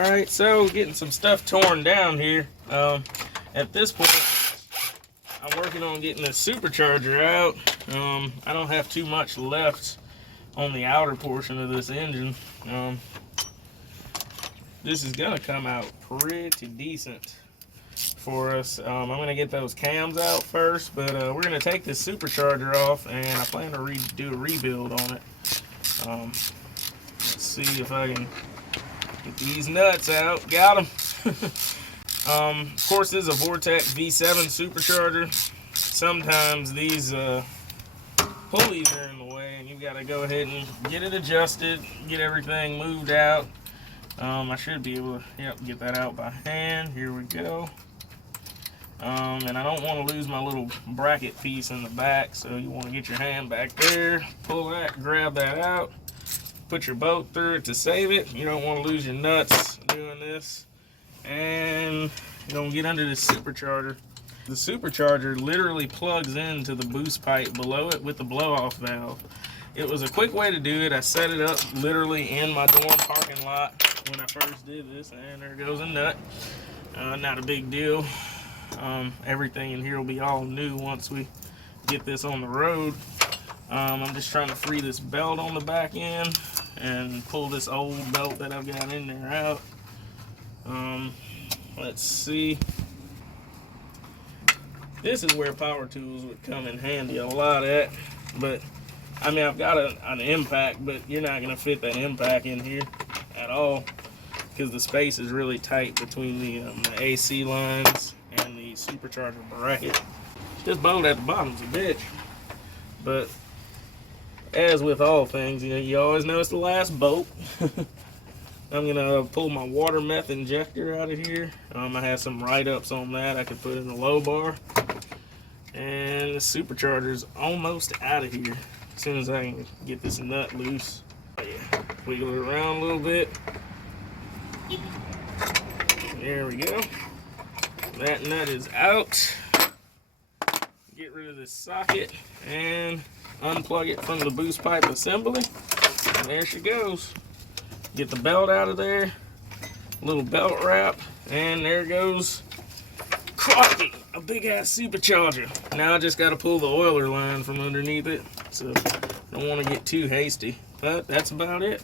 Alright, so getting some stuff torn down here. At this point, I'm working on getting the supercharger out. I don't have too much left on the outer portion of this engine. This is gonna come out pretty decent for us. I'm gonna get those cams out first, but we're gonna take this supercharger off, and I plan to do a rebuild on it. Let's see if I can get these nuts out. Got them. Of course, this is a Vortex V7 supercharger. Sometimes these pulleys are in the way, and you've got to go ahead and get it adjusted, get everything moved out. I should be able to get that out by hand. Here we go. And I don't want to lose my little bracket piece in the back, so you want to get your hand back there, pull that, grab that out, put your bolt through it to save it. You don't want to lose your nuts doing this. And you're going to get under the supercharger. The supercharger literally plugs into the boost pipe below it with the blow-off valve. It was a quick way to do it. I set it up literally in my dorm parking lot when I first did this, and there goes a nut. Not a big deal. Everything in here will be all new once we get this on the road. I'm just trying to free this belt on the back end and pull this old belt that I've got in there out. Let's see. This is where power tools would come in handy a lot at, but I mean, I've got an impact, but you're not going to fit that impact in here at all because the space is really tight between the AC lines and the supercharger bracket. This bolt at the bottom is a bitch, but as with all things, you always know it's the last bolt. I'm gonna pull my water meth injector out of here. I have some write-ups on that I could put in the low bar, and the supercharger's almost out of here. As soon as I can get this nut loose, wiggle it around a little bit. There we go. That nut is out. Get rid of this socket and unplug it from the boost pipe assembly. And there she goes. Get the belt out of there. Little belt wrap. And there goes crikey, a big ass supercharger. Now I just got to pull the oiler line from underneath it. So I don't want to get too hasty. But that's about it.